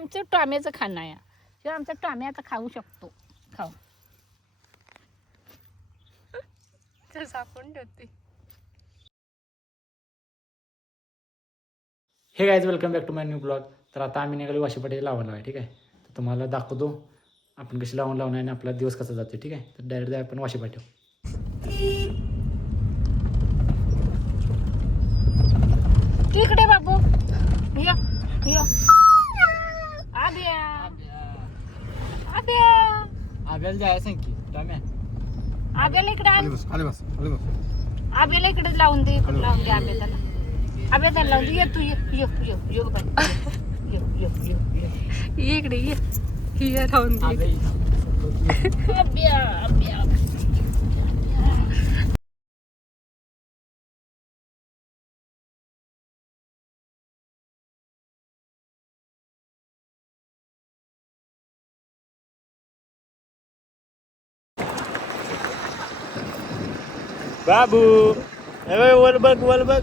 आमचं टॉम्याचं खाणं आहे. किंवा आमचा टॉम्या आता खाऊ शकतो. खाऊ झाकून ठेवते. Hey guys welcome back to my new blog. तर आता आम्ही निघालो वाशीपाटी लावायला आहे. ठीक आहे, तर तुम्हाला दाखवतो आपण कशी लावून आणि आपला दिवस कसा जातो. ठीक आहे, तर डायरेक्ट जाऊ आपण वाशीपाटी. तिकडे बाबू या या आब्या आब्या आब्याला जायचं सांग की टॉम्या. आब्याला इकडे आण. खाली बस आब्याला इकडे लावून दे. इकडे लावून दे आब्याला. आब्याला लावून दे. ये तू ये बाई. ये इकडे ये. हिया राहून दे. आब्या बाबू वर बघ वर बघ.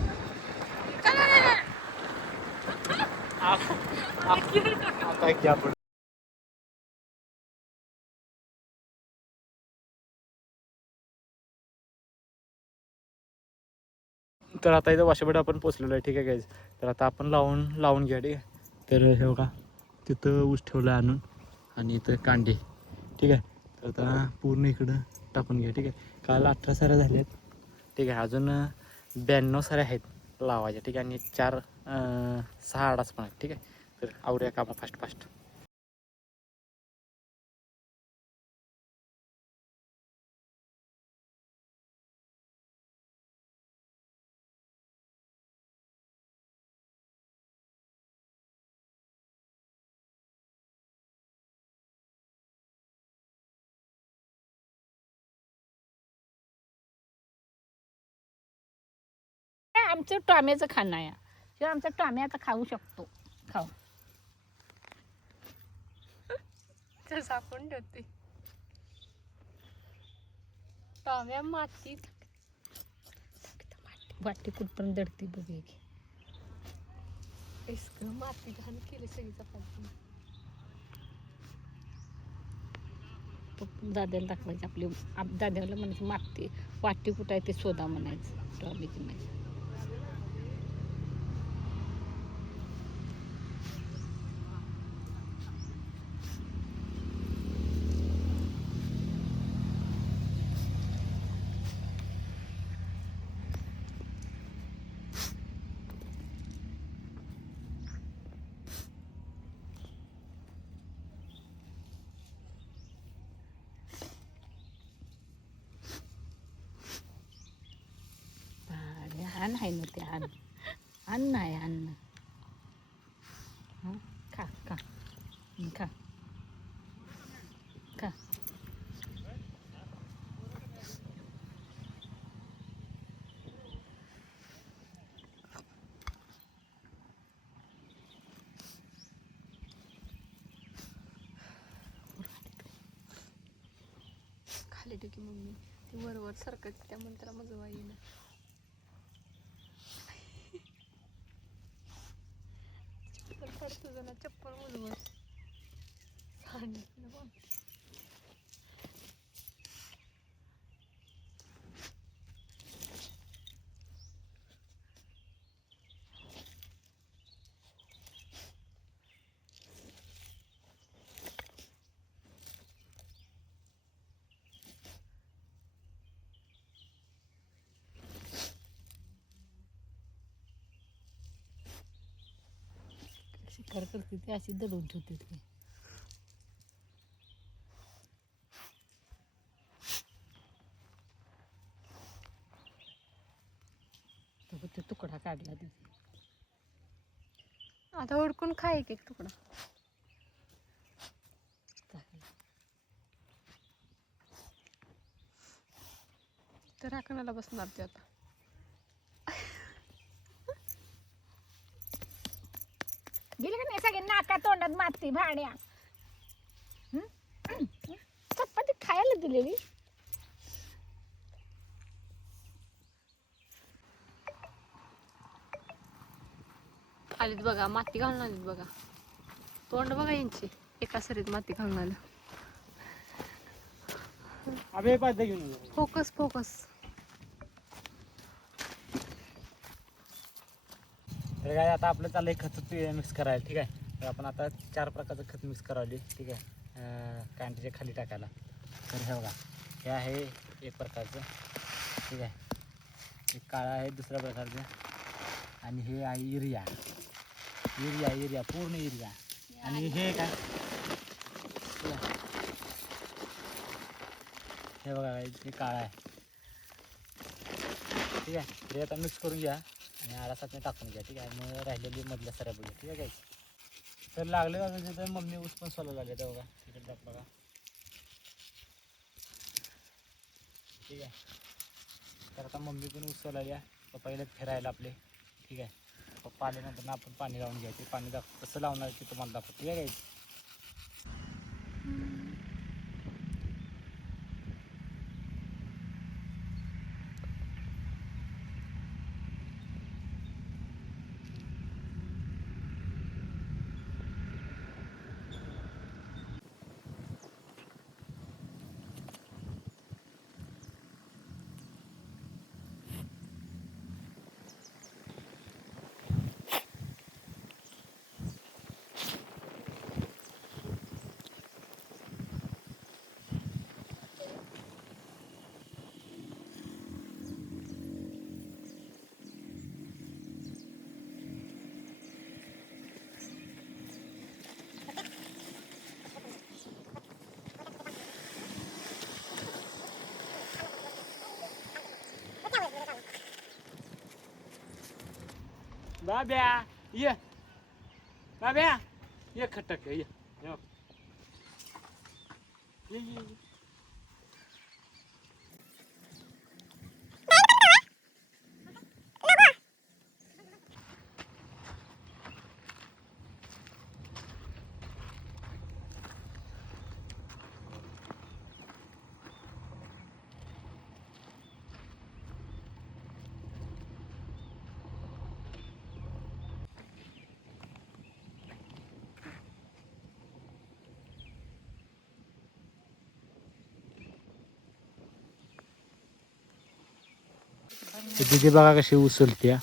आता की आपण तर आता इथं वाशीपाटी आपण पोचलेलो आहे. ठीक आहे गाईज, तर आता आपण लावून घ्या. ठीक आहे, तर हे बघा तिथं ऊस ठेवलं आहे आणून आणि इथं कांडे. ठीक आहे, तर आता पूर्ण इकडं टाकून घ्या. ठीक आहे, काल 18 साऱ्या झाल्या आहेत. ठीक आहे, अजून 92 साऱ्या आहेत लावायच्या. ठीक आहे, आणि 6 आडाच पण आहेत. ठीक आहे, तर आवरूया कामं फास्ट. आमचं टॉम्याचं खाणं आहे. किंवा आमचा टॉम्या आता खाऊ शकतो. खाऊ झाकून ठेवते. टॉम्या मातीत वाटी कुठपर्यंत दडती बघूया की. इसकं माती घाण केली सगळी चपाती. दाद्याला दाखवायची आपली. दाद्याला म्हणायची माती वाटी कुठं आहे ते शोधा म्हणायचं. टॉम्याची नाही. अन्न आहे ना ते अन्न आहे अन्न. खा खा खा खा. खाली टकी मम्मी ती वर सरकत त्यामुळे त्याला मजा येईना. तुझं ना चप्पल मुजवर शिकार करते ती अशी दडवून ठेवते ती. ते तुकडा काढला तिथे. आता हुडकून खा एक तुकडा. तर राखणाला बसणार ते आता. दिली का नाही सगळे नाका तोंडात माती भाड्या. चपाती खायला दिलेली. आलीत बघा माती घालून आलीत बघा. तोंड बघा यांची एका सरीत माती घालून आलं. अबे पाहिजे घेऊन ये. Focus focus. तर काय आता आपलं चाललंय खत मिक्स करायला. ठीक आहे. तर आपण आता 4 प्रकारचं खत मिक्स करावली. ठीक आहे. कांड्याच्या खाली टाकायला. तर हे बघा, हे आहे एक प्रकारचं. ठीक आहे. एक काळा आहे दुसऱ्या प्रकारचं. आणि हे आहे युरिया. युरिया पूर्ण युरिया. आणि हे काय, हे बघा हे काळा आहे. ठीक आहे. ते आता मिक्स करून घ्या आणि आरासात टाकून घ्या. ठीक आहे. मग राहिलेली मधल्या सऱ्या बघूया. ठीक आहे. तर लागले जातं तिथं मम्मी ऊस पण सोला लागले तर बघा तिकडे बघा. ठीक आहे. तर आता मम्मी पण ऊस सोला या पप्पा गेले फिरायला आपले. ठीक आहे. पप्पा आल्यानंतर ना आपण पाणी लावून घ्या. ते पाणी कसं लावणार ते तुम्हाला दाखवतो. ठीक आहे. बाब्या ये, बाब्या ये खटक ये ये. तिथे बघा कशी उचलते.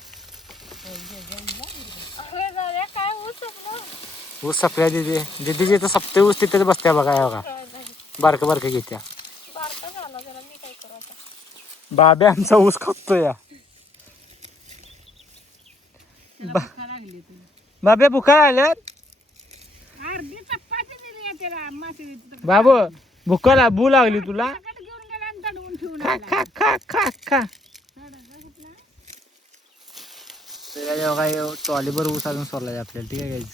ऊस सपल्या दिदी दिदीची तर सप्ते ऊस तिथेच बसत्या बघा. हे बघा बारकं बारकं घेत्या. बाब्या आमचा ऊस खातो या. बाब्या भुका आल्यात. बाबू भुकाला भू लागली तुला. खा खा खा खा खा. ट्रॉलीभर ऊस अजून सोडलाय आपल्याला. ठीक आहे गाईज.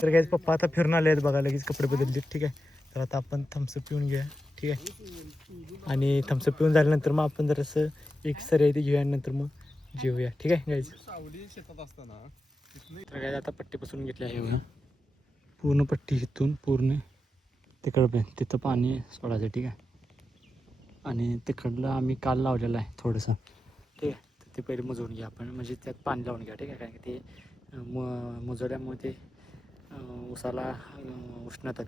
तर गाईज पप्पा आता फिरून आले आहेत बघा. लगेच कपडे बदलले. ठीक आहे. तर आता आपण थम्सअप पिऊन घेऊया. ठीक आहे. आणि थम्सअप पिऊन झाल्यानंतर मग आपण जरासं एक सर ते घेऊया आणि नंतर मग जेवूया. ठीक आहे गाईज. तर गाईज आता पट्टी बसून घेतली आहे बघा. पूर्ण पट्टी इथून पूर्ण तिकडं तिथं पाणी सोडायचं. ठीक आहे. आणि तिकडलं आम्ही काल लावलेलं आहे थोडंसं. ठीक आहे. तर ते पहिले मुजवून घ्या आपण, म्हणजे त्यात पाणी लावून घ्या. ठीक आहे. कारण की ते मुजवल्यामुळे ते उसाला उष्णता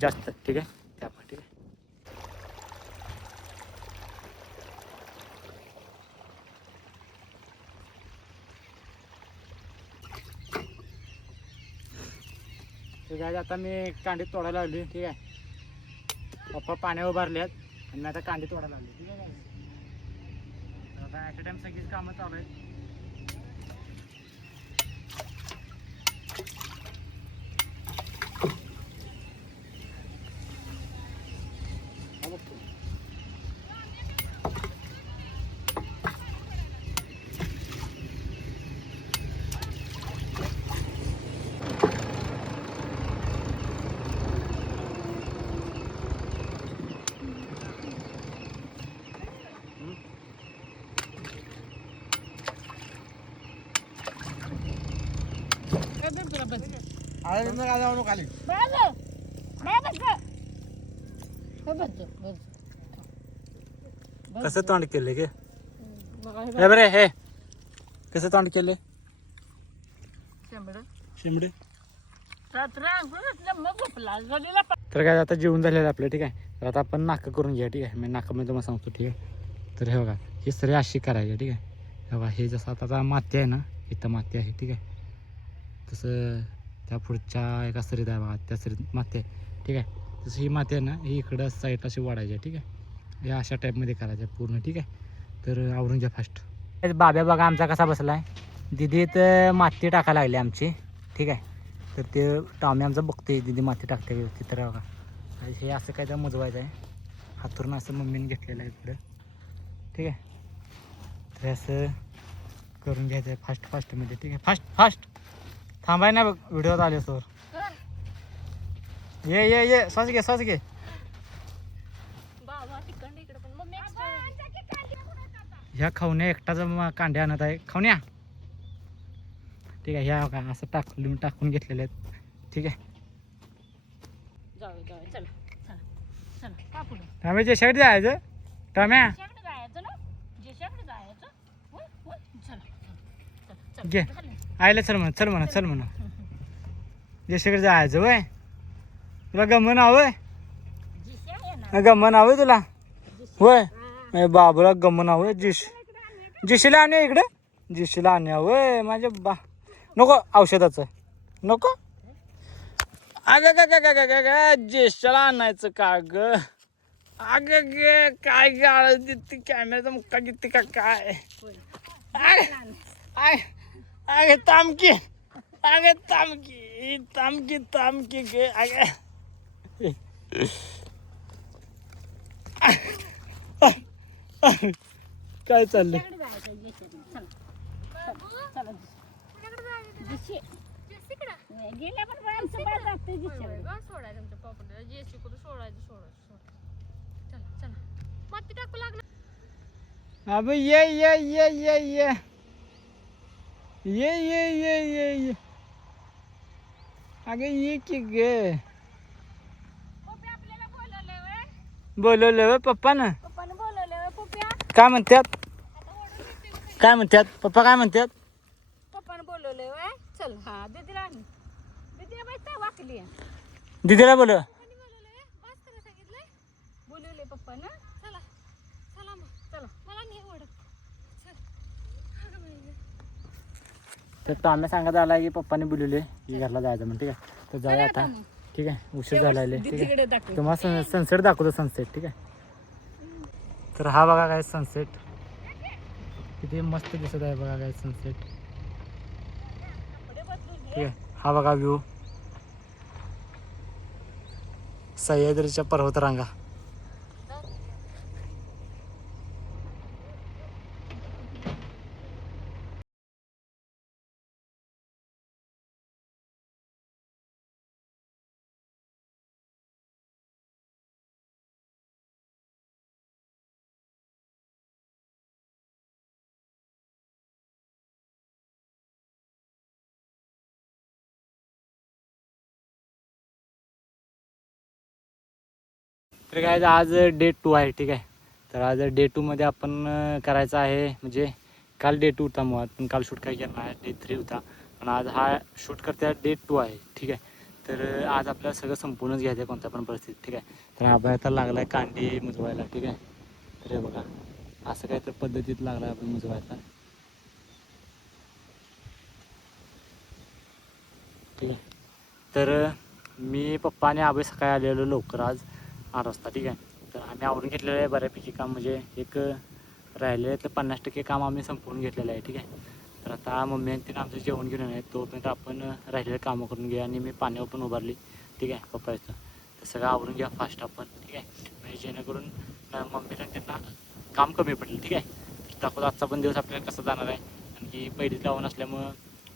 जास्त. ठीक आहे. त्यामुळे ठीक आहे. ठीक आहे. आता मी कांडी तोडायला लागली. ठीक आहे. पप्पा पाण्यावर उभारल्यात आणि मी आता कांडी तोडायला लागली. ठीक आहे. आता ॲट अ टाइम सगळीच कामं चालू आहेत. कसं तोंड केलं गे? हे बरे हे कसं तोंड केले? शेंबडे मग झोपला जोडीला तर काय आता जेवण झालेलं आपलं ठीक आहे. तर आता आपण नाकं करून घ्या ठीक आहे. मी नाकामध्ये तुम्हाला सांगतो ठीक आहे. तर हे बघा हे सरी अशी करायची ठीक आहे. हे बघा हे जसं आता माती आहे ना इथं माती आहे ठीक आहे. तसं त्या पुढच्या एका सरीत आहे बघा त्या सरीत माती आहे ठीक आहे. तसं ही माती आहे ना ही इकडं साईड अशी वाढायची आहे ठीक आहे. हे अशा टाईपमध्ये करायचं पूर्ण ठीक आहे. तर आवरून घ्या फास्ट. बाब्या बघा आमचा कसा बसला आहे. दिदीत माती टाकायला लागली आमची ठीक आहे. तर ते टामी आमचा बघतोय दिदी माती टाकते व्यवस्थित. तर बघा हे असं काय तर मुजवायचं आहे. हातरून असं मम्मीने घेतलेलं आहे इकडं ठीक आहे. तर असं करून घ्यायचं आहे फास्ट फास्टमध्ये ठीक आहे. फास्ट फास्ट थांबाय ना बघ व्हिडिओत आले सर. ये श्वास घे श्वास घे. बाबा तिकडे इकडे पण मम्मी ह्या खवण्या एकटाच कांड्या आणत आहे खवण्या ठीक आहे. ह्या का असं टाकून घेतलेले आहेत ठीक आहे. जाऊ चला चला चला का पुढे टाम्या जेशाकडे जायचं टाम्या जेशाकडे जायचं ना जेशाकडे जायचं होय होय चला चला घे आयला चल म्हणा जेशाकडे जायचं वय तुला गमन हवंय जेशा आहे ना गमन हवंय तुला होय बाबूला गमन हवंय जिशीला आणि इकडे जिशीला आणि हवंय माझ्या बा नको औषधाचं नको अगं जेशाला आणायचं का ग अगं गे काय गाळ देते कॅमेराचा मुक्का घेते का काय अगे तामकी अगे तामकी गे अगे काय चाललंय जेशाकडे जायचं जेशाकडे चला जेशी नाही गेल्या पण आमचं बाळ जाते जेशाकडे सोडायचं तुमच्या पॉपरला जेसी कुठं सोडायचं चला चला माती टाकू लागणार. अब ये अगे ये की गे पप्पी आपल्याला बोलवलंय व्हय? बोलवलं व पप्पा ना पप्पाने बोलवलंय व्हय पप्प्या काय म्हणतात पप्पा काय म्हणतात पप्पाने बोलवलंय व्हय? चल हा दीदीला आण दीदीला बाई वाकली दिदीला बोल बोलवलंय पप्पानं चला चला मग चला मला नाही ओढत तर ताम्या सांगत आला की पप्पाने बोलवले की घरला जायचं म्हणून ठीक आहे. तर जाऊया आता ठीक आहे. उशीर झाला आहे ठीक आहे. तुम्हाला सनसेट दाखवतो सनसेट ठीक आहे. तर हा बघा काय सनसेट किती मस्त दिसत आहे बघा काय सनसेट ठीक आहे. हा बघा व्ह्यू सह्याद्रीच्या पर्वतरांगा तर काय आज डे 2 आहे ठीक आहे. तर आज डे 2 मध्ये आपण करायचं आहे म्हणजे काल डे 2 होता मुळात पण काल शूट काय केला नाही डे 3 होता पण आज हा शूट करता डे 2 आहे ठीक आहे. तर आज आपल्याला सगळं संपूर्णच घ्यायचं आहे कोणत्या पण परिस्थितीत ठीक आहे. तर आबा आता लागला आहे कांडी मुजवायला ठीक आहे. तर हे बघा असं काय तर पद्धतीत लागला आपण मुजवायला ठीक आहे. तर मी पप्पा आणि आबे सकाळी आलेलो लवकर आज 8 वाजता ठीक आहे. तर आम्ही आवरून घेतलेलं आहे बऱ्यापैकी काम म्हणजे एक राहिलेलं आहे तर 50% काम आम्ही संपवून घेतलेलं आहे ठीक आहे. तर आता मम्मी आणि तिने आमचं जेवण घेऊन आहे तोपर्यंत आपण राहिलेलं कामं करून घ्या आणि मी पाण्यावर पण उभारली ठीक आहे पप्पाचं. तर सगळं आवरून घ्या फास्ट आपण ठीक आहे म्हणजे जेणेकरून मम्मीला त्यांना काम कमी पडलं ठीक आहे. तर दाखवतो आजचा पण दिवस आपल्याला कसा जाणार आहे. आणि की पहिलीच लावून असल्यामुळं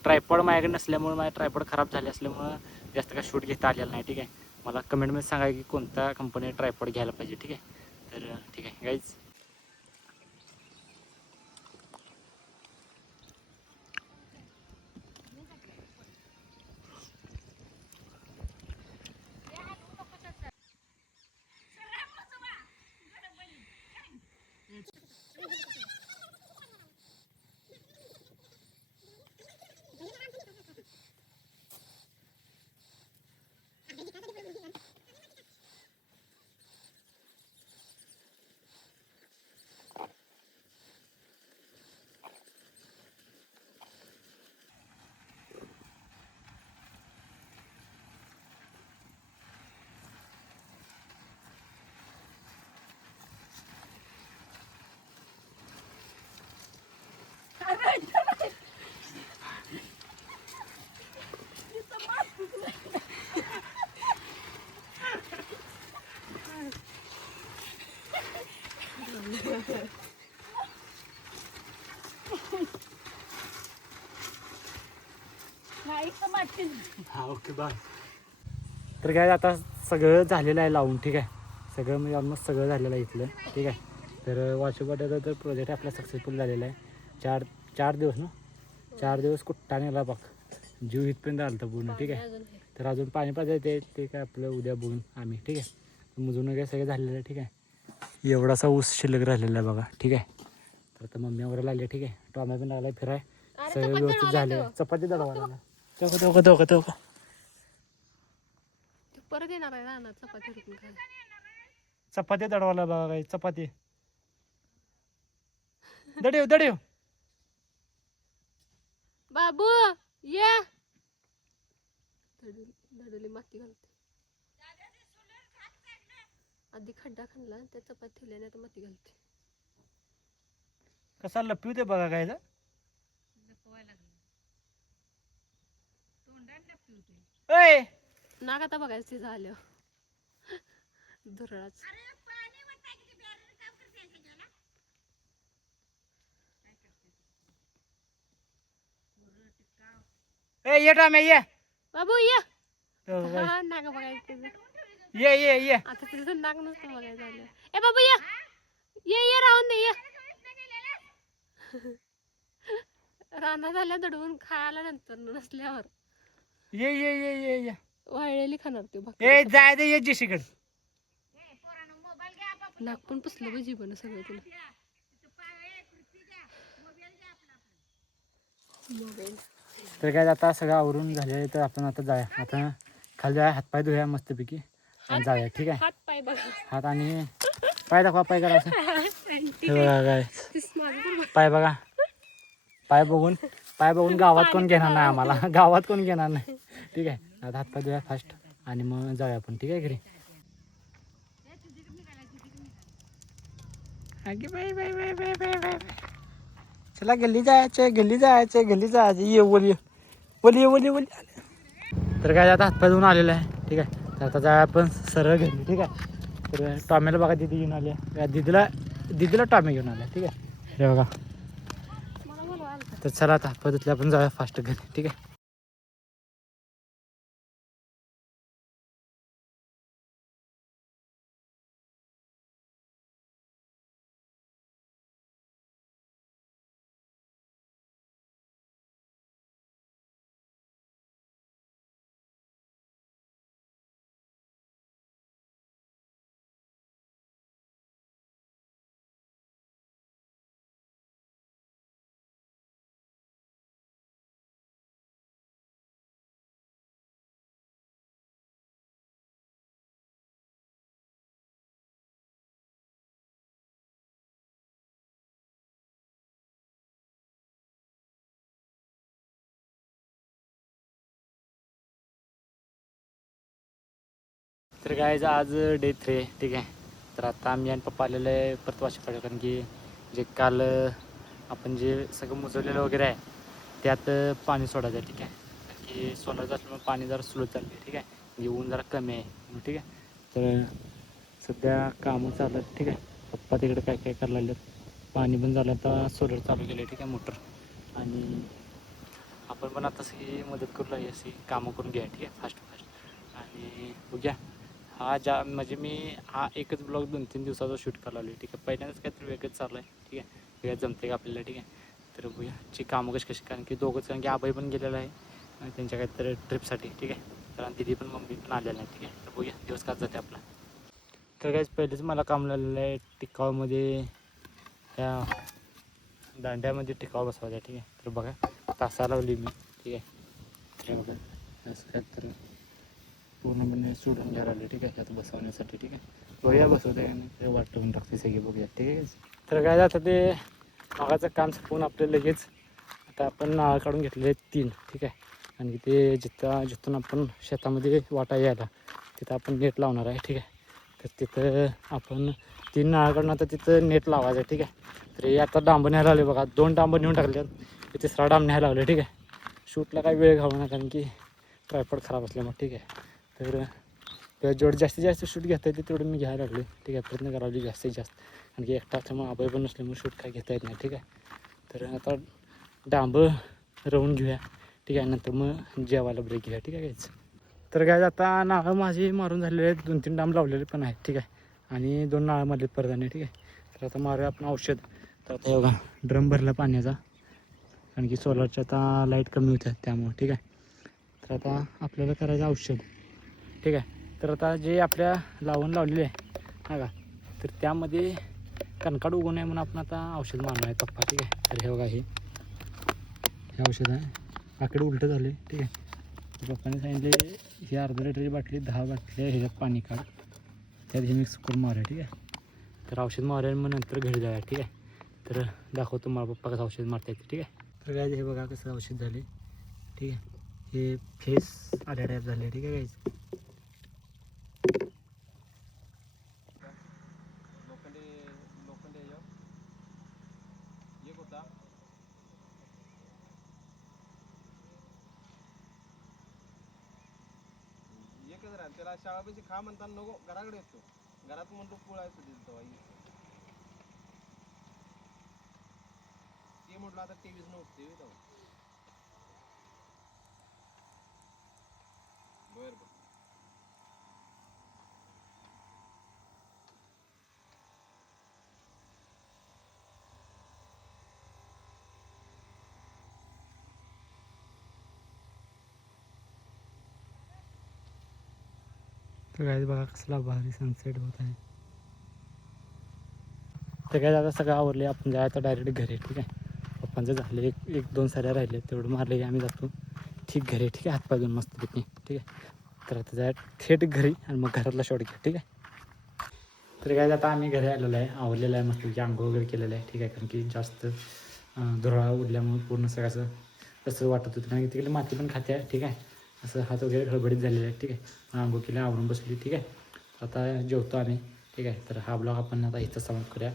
ट्रायपॉड माझ्याकडे नसल्यामुळे माझे ट्रायपॉड खराब झाले असल्यामुळं जास्त काय शूट घेता आलेला नाही ठीक आहे. मला कमेंटमध्ये सांगा की कोणत्या कंपनी ट्रायपॉड घ्यायला पाहिजे ठीक आहे. तर ठीक आहे गाईज इथं माती हा ओके बाय. तर काय आता सगळं झालेलं आहे लावून, ठीक आहे. सगळं म्हणजे ऑलमोस्ट सगळं झालेलं आहे इथलं, ठीक आहे. तर वाशेपाट्याचा तर प्रोजेक्ट आपला सक्सेसफुल झालेला आहे. चार दिवस ना, 4 दिवस कुठ्ठा नेला बघ, जीव इथपर्यंत आलं होतं पूर्ण, ठीक आहे. अजून आहे. तर अजून पाणी पाजायचं ते काय आपलं उद्या बघून आम्ही, ठीक आहे. मुजून वगैरे सगळं झालेलं आहे, ठीक आहे. एवढासा ऊस शिल्लक राहिलेला आहे बघा, ठीक आहे. तर आता मम्मी वगैरे लागले, ठीक आहे. टॉमॅ पण लागला फिराय, अरे सगळं चपाती व्यवस्थित दळायला झाले. तो. चपाती दळवा लागला तो ते परत येणार आहे रानात चपाती रुकून खायला. चपाती दडवायला बघा काय चपाती. दडेव बाबू ये. धडली माती घालते. आधी खड्डा खणला त्या चपाती ठेवल्या आता माती घालते. कसा लपवी ते बघा काय नाक आता बघायचं झालं धुरळाच. ये टॉम्या ये बाबू ये. हा नाक बघायचं. ये आता तिचं नाक नुसतं बघायचं झालं. ए बाबू ये ये राहून दे ये. रानात झाल्या दडवून खायला नंतर नसल्यावर ये वाळलेली खाणार ते ए जाय दे ये जेशीकडे. नाक पण पुसलं बघ जीवन सगळं तुला. मोबाईल तर काय आता सगळं आवरून झाले, तर आपण आता जाऊया. आता खाली जाऊया, हातपाय धुया मस्तपैकी आणि जाऊया, ठीक आहे. हात पाय बघा. हात आणि पाय दाखवा, पाय करा असं. हे बघा काय पाय बघा, पाय बघून गावात कोण घेणार नाही आम्हाला, गावात कोण घेणार नाही, ठीक आहे. आता हातपाय धुया फास्ट आणि मग जाऊया आपण, ठीक आहे घरी. चला गल्ली जायचं ये ओली. तर काय आता हातपाय धुवून आलेलं आहे, ठीक आहे. तर आता जाऊया आपण सरळ घरी, ठीक आहे. तर टॉम्याला बघा दिदी घेऊन आली आहे, दिदीला टॉम्या घेऊन आल्या, ठीक आहे. हे बघा. तर चला आता हातपाय धुतले आपण जाऊया फास्ट घरी, ठीक आहे. तर काय आज डे 3, ठीक आहे. तर आता आम्ही आणि पप्पा आलेलं आहे परत वाशेपाड्या, कारण की जे काल आपण जे सगळं मुजवलेलं वगैरे आहे त्यात पाणी सोडायचं आहे, ठीक आहे. कारण की सोलायचं असल्यामुळे पाणी जरा स्लो चाललं आहे, ठीक आहे. म्हणजे ऊन जरा कमी आहे, ठीक आहे. तर सध्या कामं चालू आहेत, ठीक आहे. पप्पा तिकडे काय काय करायला लागलेत. पाणी पण झालं, आता सोलर चालू केलं आहे, ठीक आहे, मोटर. आणि आपण पण आता सगळी मदत करू लागली, अशी कामं करून घ्या, ठीक आहे, फास्ट. आणि बघूया. म्हणजे मी एकच ब्लॉग 2-3 दिवसाचा शूट करायला लागलो, ठीक आहे. पहिल्यांदाच काहीतरी वेगळंच चालू आहे, ठीक आहे. वेगळं जमते का आपल्याला, ठीक आहे. तर बघूया ची कामं कशी, कारण की दोघंच, कारण की आबाई पण गेलेला आहे आणि त्यांच्या काहीतरी ट्रिपसाठी, ठीक आहे. तर दिदी पण मम्मी पण आलेलं आहे, ठीक आहे. तर बघूया दिवस का जाते आपला. तर काहीच पहिलेच मला काम लागलेलं आहे टिकावमध्ये, ह्या दांड्यामध्ये टिकाव बसवायचा, ठीक आहे. तर बघा तासा लावली मी, ठीक आहे. तर बघा असं काय तर पूर्णपणे सोडून घ्यायला आले, ठीक आहे, त्यात बसवण्यासाठी, ठीक आहे. बघूया बसवते ते वाटवून टाकते सगळी, बघूया, ठीक आहे. तर काय जातं ते मागाचं काम संपवून आपलं लगेच आता आपण नाळ काढून घेतलेले 3, ठीक आहे. आणि ते जिथून आपण शेतामध्ये वाटा यायला तिथं आपण नेट लावणार आहे, ठीक आहे. तर तिथं आपण 3 नाळ काढून आता तिथं नेट लावायचं, ठीक आहे. तर हे आता डांबर न्यायला लावले बघा, 2 डांबर नेऊन टाकले, तिसरा डांब न्यायला लावले, ठीक आहे. शूटला काय वेळ घालू नका, कारण की ट्रायपॉड खराब असल्यामुळे, ठीक आहे. तर जेवढं जास्तीत जास्त शूट घेता येते तेवढं मी घ्यायला लागले, ठीक आहे. प्रयत्न करावली जास्तीत जास्त, कारण की एकटा असल्यामुळे आबाई पण नसल्यामुळे शूट काय घेता येत नाही, ठीक आहे. तर आता डांब रवून घेऊया, ठीक आहे. नंतर मग जेवायला ब्रेक घ्या. ठीक आहे गाईज. तर काय आता नाळं माझी मारून झालेले आहेत, 2-3 डाम लावलेले पण आहेत. ठीक आहे. आणि 2 नाळामधले परदाने. ठीक आहे. तर आता मारूया आपण औषध. तर आता बघा ड्रम भरला पाण्याचा, कारण की सोलरच्या आता लाईट कमी होत्या त्यामुळं. ठीक आहे. तर आता आपल्याला करायचं औषध. ठीक आहे. तर आता जे आपल्या लावलेले आहे हा का, तर त्यामध्ये कणकाड उगवू नये म्हणून आपण आता औषध मारणार आहे पप्पा. ठीक आहे. तर हे बघा हे औषध आहे. पाकिट उलटं झाले. ठीक आहे. तर पप्पाने सांगितले ही अर्धा लिटरची बाटली 10 बाटल्या ह्याच्यात पाणी काढ, त्यात हे मिक्स करून मारूया. ठीक आहे. तर औषध मारूया मग नंतर घरी जाऊया. ठीक आहे. तर दाखवतो मला पप्पा कसं औषध मारता येते. ठीक आहे. तर काय हे बघा कसं औषध झाले. ठीक आहे. हे फेस आल्या टाईप झाले. ठीक आहे गाईज. त्याला शाळापाशी खा म्हणताना नको, घराकडे येतो. घरात म्हणतो पोळायचं दिल तेव्हा ते म्हटलं आता टीव्हीच नव्हते तेव्हा. बर बर. तर काय बघा कसला भारी सनसेट होत आहे. तर काय आता सगळं आवरले, आपण जायचं डायरेक्ट घरी. ठीक आहे. पप्पांचं झाले एक 2 साऱ्या राहिले, तेवढं मारले की आम्ही जातो ठीक घरी. ठीक आहे. हातपाय धुवून मस्तपैकी. ठीक आहे. तर आता जाय थेट घरी आणि मग घरातला शॉट घ्या. ठीक आहे. तर काय आता आम्ही घरी आलेलो आहे, आवरलेलं आहे मस्तपैकी, आंघोळ वगैरे केलेलं आहे. ठीक आहे. कारण की जास्त धुरळा उडल्यामुळे पूर्ण सगळं असं तसं वाटत होतं, कारण की तिकडे माती पण खाते आहे. ठीक आहे. असं हात वगैरे खळबडीत झालेले आहे. ठीक आहे. आंघोळ केलं, आवरून बसली. ठीक आहे. आता जेवतो आम्ही. ठीक आहे. तर हा ब्लॉग आपण आता इथं समाप्त करूया.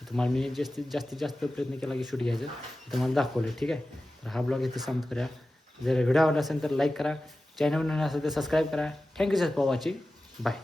तर तुम्हाला मी जास्तीत जास्त प्रयत्न केला की शूट घ्यायचं, तुम्हाला दाखवलं. ठीक आहे. तर हा ब्लॉग इथं समाप्त करूया. जर व्हिडिओ आवडला असेल तर लाईक करा, चॅनल नवीन असेल तर सबस्क्राईब करा. Thank you sir for watching. Bye.